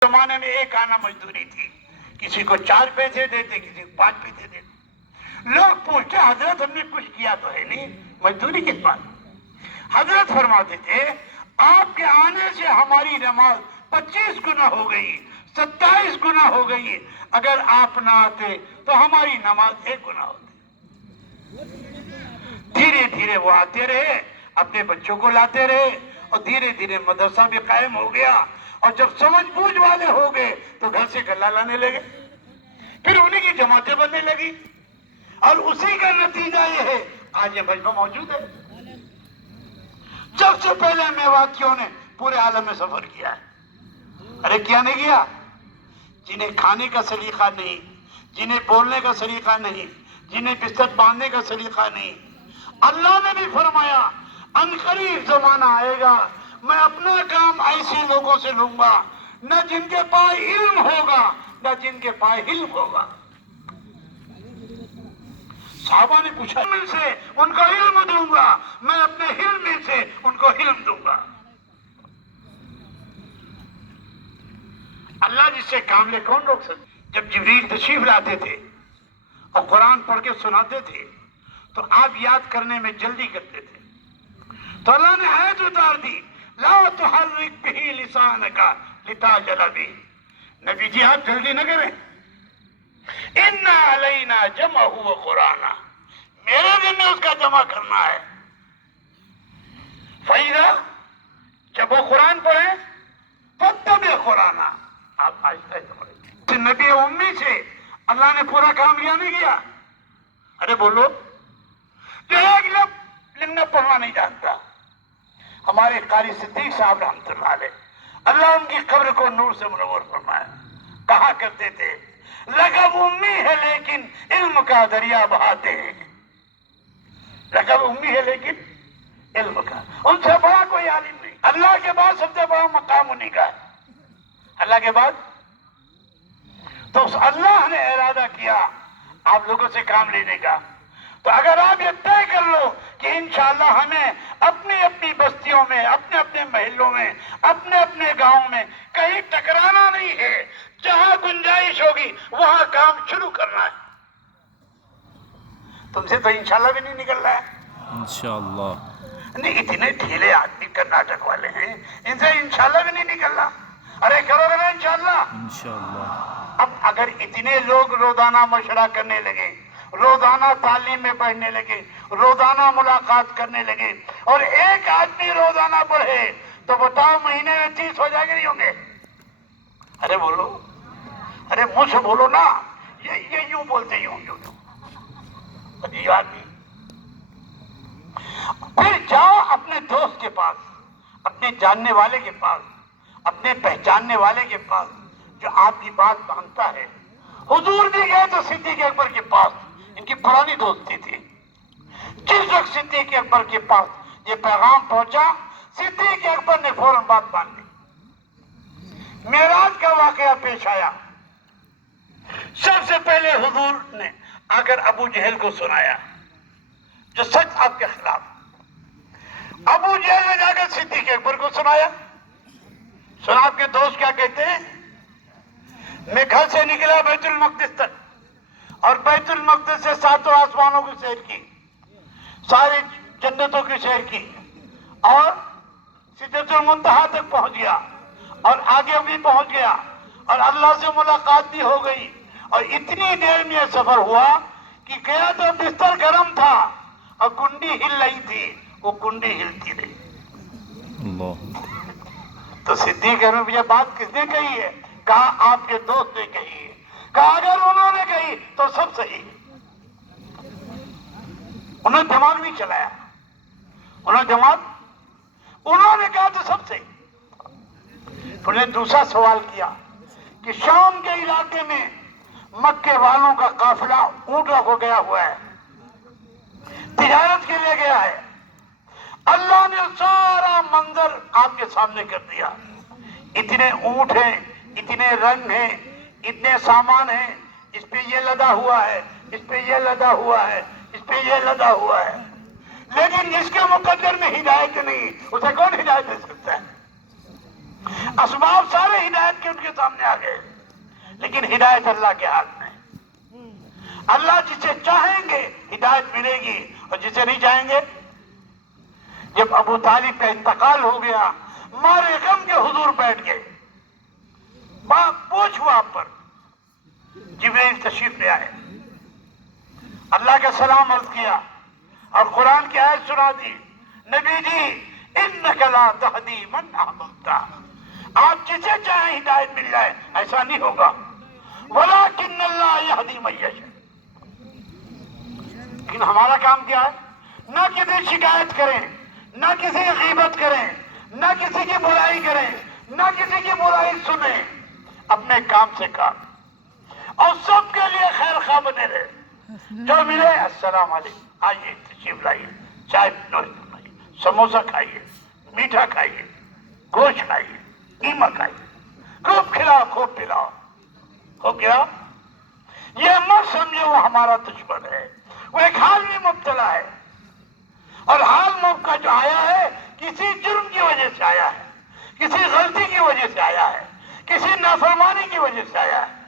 जमाने में एक आना मजदूरी थी, किसी को 4 पैसे देते, किसी को 5 पैसे देते। लोग पूछते हजरत हमने कुछ किया तो है नहीं, मजदूरी किस बात। हजरत फरमाते थे आपके आने से हमारी नमाज 25 गुना हो गई, 27 गुना हो गई, अगर आप ना आते तो हमारी नमाज 1 गुना होती। धीरे धीरे वो आते रहे, अपने बच्चों को लाते रहे और धीरे धीरे मदरसा भी कायम हो गया। और जब समझ बूझ वाले हो गए तो घर से गल्ला लाने लगे, फिर उन्हीं की जमातें बनने लगी और उसी का नतीजा ये है आज ये मजमा मौजूद है। सबसे पहले मेवातियों ने पूरे आलम में सफर किया है। अरे क्या नहीं किया? जिन्हें खाने का सलीका नहीं, जिन्हें बोलने का सलीका नहीं, जिन्हें बिस्तर बांधने का सलीका नहीं, अल्लाह ने भी फरमाया अनकरीब जमाना आएगा मैं अपना काम ऐसे लोगों से लूंगा न जिनके पास इल्म होगा न जिनके पास हिल्म होगा। साहबा ने पूछा इल्म से उनको इल्म दूंगा, मैं अपने हिल्म से उनको हिल्म दूंगा। अल्लाह जिससे काम ले कौन रोक सकते? जब जिब्रील तशरीफ लाते थे और कुरान पढ़ के सुनाते थे तो आप याद करने में जल्दी करते थे, तो अल्लाह ने आयत उतार दी ला तुहर्रिक बिही लिसानका लिताजल बिही। नबी जी आप जल्दी न करें, इन्ना अलैना जमअहु व कुराना, मेरे दिन में उसका जमा करना है। फैदा जब वो कुरान पढ़े फत्तबि कुराना, आप आहिस्ता आहिस्ता पढ़े। नबी उम्मी से अल्लाह ने पूरा काम लिया नहीं किया। अरे बोलो, जो एक लफ्ज़ लिखना पढ़ना नहीं जानता, हमारे कारी सिद्दीक साहब रहमतुल्लाह अलैह, अल्लाह उनकी कब्र को नूर से मुनव्वर फरमाए, कहा करते थे लक़ब उम्मी है लेकिन इल्म का दरिया बहाते हैं। लक़ब उम्मी है लेकिन इल्म का, उनसे बड़ा कोई आलिम नहीं। अल्लाह के बाद सबसे बड़ा मकाम उन्हीं का है। अल्लाह के बाद तो अल्लाह ने इरादा किया आप लोगों से काम लेने का, तो अगर आप ये तय कर लो कि इंशाअल्लाह हमें अपनी अपनी बस्तियों में, अपने अपने महलों में, अपने अपने गांव में कहीं टकराना नहीं है, जहां गुंजाइश होगी वहां काम शुरू करना है। तुमसे तो इंशाअल्लाह भी नहीं निकल रहा है। इंशाअल्लाह नहीं, इतने ढीले आदमी कर्नाटक वाले हैं, इनसे इंशाअल्लाह भी नहीं निकल रहा। अरे करोगे ना इंशाअल्लाह? इंशाअल्लाह। अब अगर इतने लोग रोजाना मशवरा करने लगे, रोजाना तालीम में पढ़ने लगे, रोजाना मुलाकात करने लगे और एक आदमी रोजाना पढ़े तो बताओ महीने में 30 हो जाएंगे नहीं होंगे? अरे बोलो, अरे मुंह से बोलो ना, ये यूं बोलते यूं अजीब आदमी। फिर जाओ अपने दोस्त के पास, अपने जानने वाले के पास, अपने पहचानने वाले के पास जो आपकी बात मानता है। हुजूर भी गए तो सिद्दीक अकबर के पास, इनकी पुरानी दोस्ती थी। जिस वक्त सिद्दीक अकबर के पास ये पैगाम पहुंचा, सिद्दीक अकबर ने फौरन बात मान ली। मेराज का वाकया पेश आया, सबसे पहले हुजूर ने आकर अबू जहल को सुनाया जो सच आपके खिलाफ। अबू जहल ने जाकर सिद्दीक अकबर को सुनाया, सुना आपके दोस्त क्या कहते हैं। मैं घर से निकला बैतुल मक़दिस तक और बैतुल मक़दिस से 7 आसमानों की सैर की, सारी जन्नतों की सैर की और सिदरतुल मुंतहा तक पहुंच गया और आगे भी पहुंच गया और अल्लाह से मुलाकात भी हो गई। और इतनी देर में सफर हुआ कि गया तो बिस्तर गर्म था और कुंडी हिल रही थी, वो कुंडी हिलती रही। तो सिद्दीक अकबर ये बात किसने कही है? कहा आपके दोस्त ने कही है। कहा अगर उन्होंने कही तो सब सही। उन्होंने दिमाग नहीं चलाया, उन्होंने कहा तो सब सही। उन्होंने दूसरा सवाल किया कि शाम के इलाके में मक्के वालों का काफिला ऊंटों को गया हुआ है, तिजारत के लिए गया है। अल्लाह ने सारा मंजर आपके सामने कर दिया। इतने ऊंट हैं, इतने रंग हैं, इतने सामान हैं, इस पे ये लदा हुआ है, इस पे ये लदा हुआ है, इस पे ये लदा हुआ है, लेकिन जिसके मुकद्दर में हिदायत नहीं उसे कौन हिदायत दे सकता है? اسباب سارے ہدایت کے ان کے سامنے آ گئے، لیکن ہدایت اللہ کے ہاتھ میں۔ اللہ جسے چاہیں گے ہدایت ملے گی، اور جسے نہیں چاہیں گے۔ جب ابو طالب کا انتقال ہو گیا، مارے غم کے حضور بیٹھ گئے، پوچھ ہوا آپ پر، جبریل تشریف لے آئے، اللہ کا سلام عرض کیا اور قرآن کی آیت سنا دی، نبی جی انک لا تہدی من احببت، آپ جسے چاہیں ہدایت مل جائے، ایسا نہیں ہوگا، ولکن اللہ یہدی من یشاء۔ لیکن ہمارا کام کیا ہے؟ نہ کسی شکایت کریں، نہ کسی کی غیبت کریں، نہ کسی کی برائی کریں، نہ کسی کی برائی سنیں، اپنے کام سے کام، اور سب کے لیے خیر خواہ بنے رہے۔ جو ملے السلام علیکم، آئیے تشریف لائیے، چائے نوش فرمائیے، سموسہ کھائیے، میٹھا کھائیے، گوشت کھائیے، قیمہ کھائیے، خوب کھلاؤ، خوب پلاؤ، خوب کھلاؤ۔ یہ مت سمجھے وہ ہمارا دشمن ہے، وہ ایک حال میں مبتلا ہے، اور حال موقع کا جو آیا ہے کسی جرم کی وجہ سے آیا ہے، کسی غلطی کی وجہ سے آیا ہے، کسی نافرمانی کی وجہ سے آیا ہے۔